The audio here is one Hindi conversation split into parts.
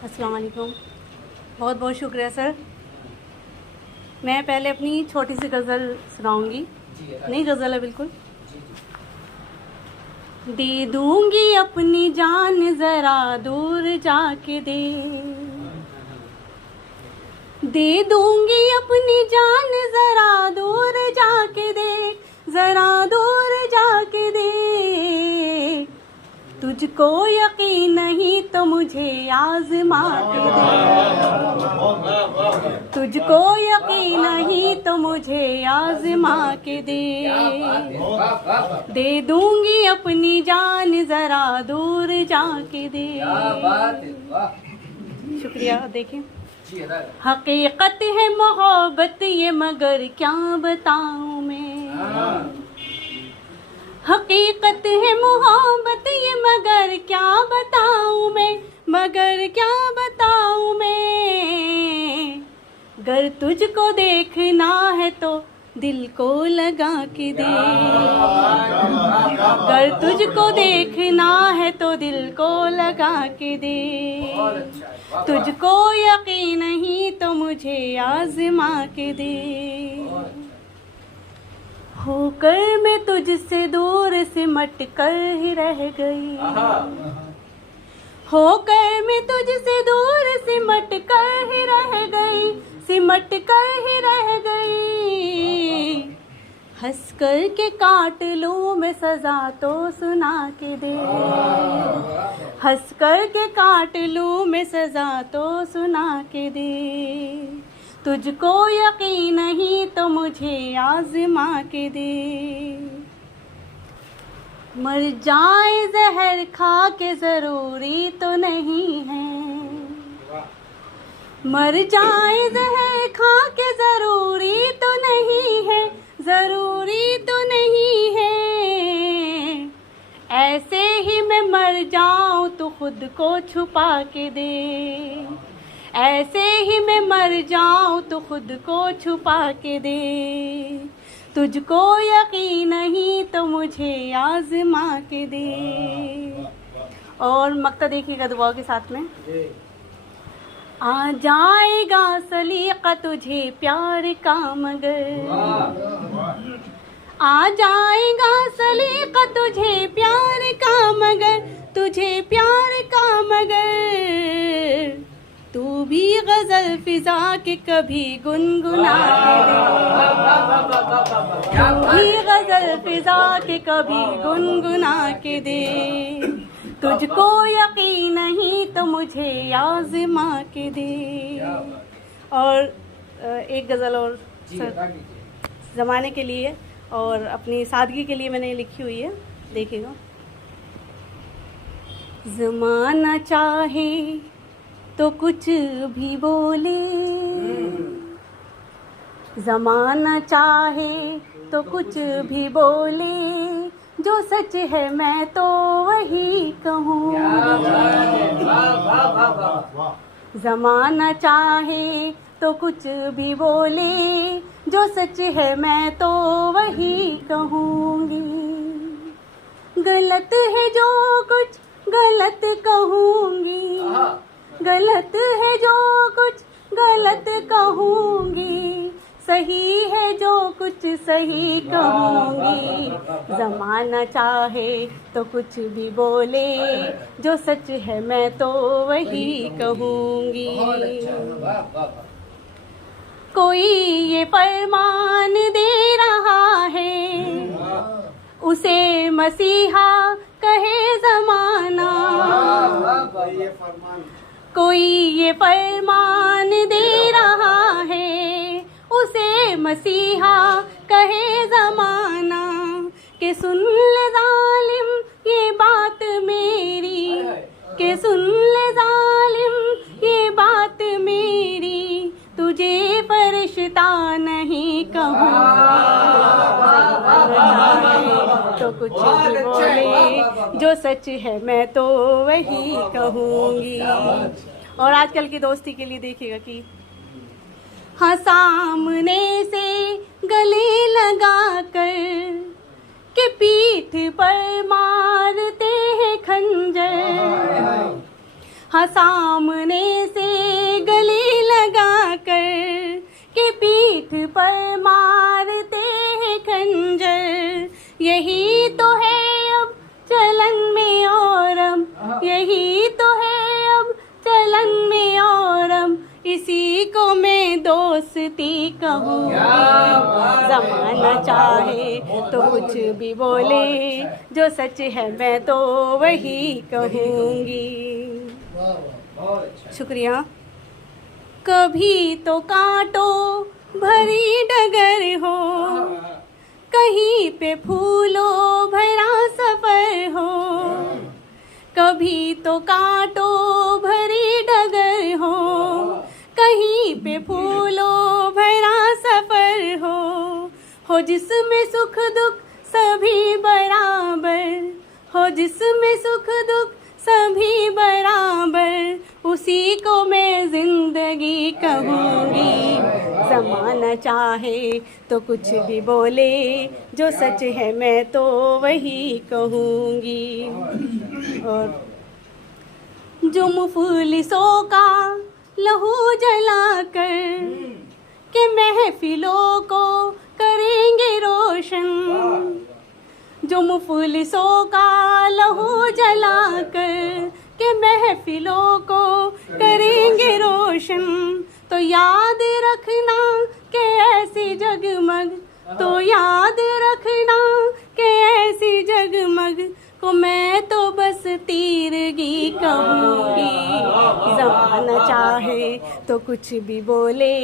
अस्सलाम वालेकुम। बहुत बहुत शुक्रिया सर। मैं पहले अपनी छोटी सी गज़ल सुनाऊंगी। नहीं गज़ल है बिल्कुल। दे दूंगी अपनी जान ज़रा दूर जाके दे दूंगी अपनी जान ज़रा दूर जाके ज़रा दूर जाके दे। तुझको यकीन नहीं तो मुझे आज़मा के तुझको यकीन नहीं तो मुझे आज़मा के दे दूंगी अपनी जान ज़रा दूर जाके दे। शुक्रिया। देखिए, हकीकत है मोहब्बत ये मगर क्या बताऊं मैं। हकीकत है मोहब्बत ये मगर क्या बताऊं मैं, मगर क्या बताऊं मैं। गर तुझको देखना है तो दिल को लगा के दे। गर तुझको देखना है तो दिल को लगा के दे। तुझको यकीन नहीं तो मुझे आज़मा के दे। होकर मैं तुझसे दूर सिमट कर ही रह गई। होकर मैं तुझसे दूर सिमट कर ही रह गई, सिमट कर ही रह गई। हंस कर के काट लूं मैं सजा तो सुना के दे। हंस कर के काट लूं मैं सजा तो सुना के दे। तुझको यकीन नहीं तो मुझे आज़मा के दे। मर जाए जहर खा के ज़रूरी तो नहीं है। मर जाए जहर खा के ज़रूरी तो नहीं है, ज़रूरी तो नहीं है। ऐसे ही मैं मर जाऊं तो खुद को छुपा के दे। ऐसे ही मैं मर जाऊं तो खुद को छुपा के दे। तुझको यकीन नहीं तो मुझे आज़मा के दे। और मक्ता देखिएगा दुआ के साथ में। आ जाएगा सलीका तुझे प्यार का मगर, आ जाएगा सलीका तुझे प्यार का मगर, तुझे प्यार का मगर। तू भी गजल फिजा के कभी गुनगुना के दे। तू भी गजल फिजा के कभी गुनगुना के दे। तुझको यकीन नहीं तो मुझे आज़मा के दे। और एक गज़ल और ज़माने के लिए और अपनी सादगी के लिए मैंने लिखी हुई है, देखिएगा। ज़माना चाहे तो कुछ भी बोले, ज़माना चाहे तो कुछ भी बोले, जो सच है मैं तो वही कहूँगी। ज़माना चाहे तो कुछ भी बोले, जो सच है मैं तो वही कहूँगी। गलत है जो कुछ गलत कहूँगी, गलत है जो कुछ गलत कहूँगी। सही है जो कुछ सही कहूँगी। ज़माना चाहे तो कुछ भी बोले, जो सच है मैं तो वही कहूँगी। कोई ये फरमान दे रहा है, उसे मसीहा कहे ज़माना। कोई ये फरमान दे रहा है, उसे मसीहा कहे ज़माना। के सुन ले ज़ालिम ये बात मेरी, के सुन ले ज़ालिम ये बात मेरी। तुझे फरिश्ता नहीं कहूँगी, तो कुछ भी बोले, जो सच है मैं तो वही कहूँगी। और आजकल की दोस्ती के लिए देखिएगा कि हाँ, सामने से गले लगा कर के पीठ पर मारते हैं खंजर। हाँ सामने से गले लगा कर के पीठ पर मारते हैं खंजर, यही तो है अब चलन में और अब, यही तो है अब चलन में और अब, इसी को मैं दोस्ती कहूँगी। जमाना चाहे तो कुछ भी बोले, जो सच है मैं तो वही कहूँगी। शुक्रिया। कभी तो कांटों भरी डगर हो, कहीं पे फूलों भरा सफर हो, कभी तो कांटों भरी डगर हो, कहीं पे फूलों भरा सफर हो जिसमें सुख दुख सभी बराबर, हो जिसमें सुख दुख सभी बराबर, उसी को मैं जिंदगी कहूँगी। ज़माना चाहे तो कुछ भी बोले, जो सच है मैं तो वही कहूँगी। और जो मुफलिसों का लहू जलाकर के महफिलों को करेंगे रोशन, जो मुफलिसों का लहू जलाकर के महफिलों को करेंगे रोशन, तो याद रखना कि ऐसी जगमग, तो याद रखना कि ऐसी जगमग को मैं तो बस तीरगी कहूँगी। ज़माना चाहे तो कुछ भी बोले,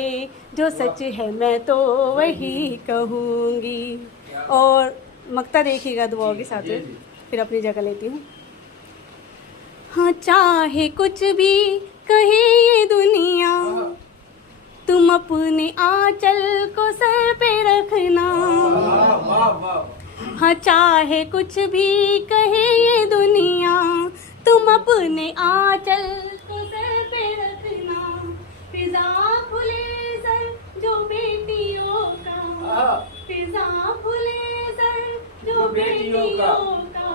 जो सच है मैं तो वही कहूँगी। और मक्ता देखिएगा दुआओं के साथ में, फिर अपनी जगह लेती हूँ। हाँ चाहे कुछ भी कहे ये दुनिया, तुम अपने आंचल को सर पे रखना। हाँ चाहे कुछ भी कहे ये दुनिया, तुम अपने आंचल को सर पे रखना। फिजा खुले सर जो बेटियों का, फिजा खुले सर जो बेटियों का,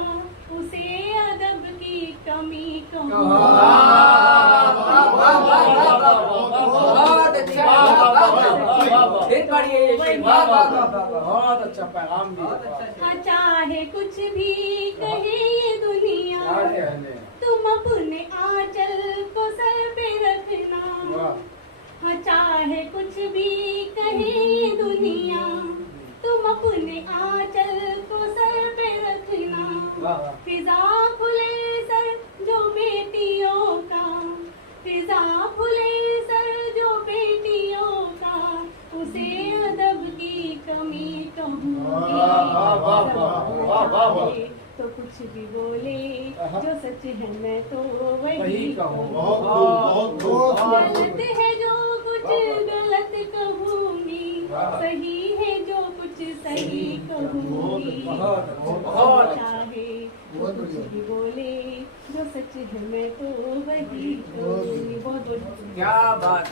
उसे अदब की कमी बहुत अच्छा पैगाम दिया। चाहे कुछ भी कहे ये दुनिया, तुम अपने आंचल को सर पे रखना। हाँ चाहे कुछ भी कहे ये दुनिया, तुम अपने आंचल को सर पे रखना। फिजा खुले सर जो बेटियों का, फिजा खुले सर जो बेटियों का, उसे अदब की कमी कहूँगी। तो कुछ भी बोले, जो सच है मैं तो वही कहूँगी। गलत है जो कुछ गलत कहूँगी, सही है जो कुछ सही कहूँगी। चाहे वो कुछ भी बोले, जो सच है मैं तो वही कहूँगी। बहुत बहुत क्या बात।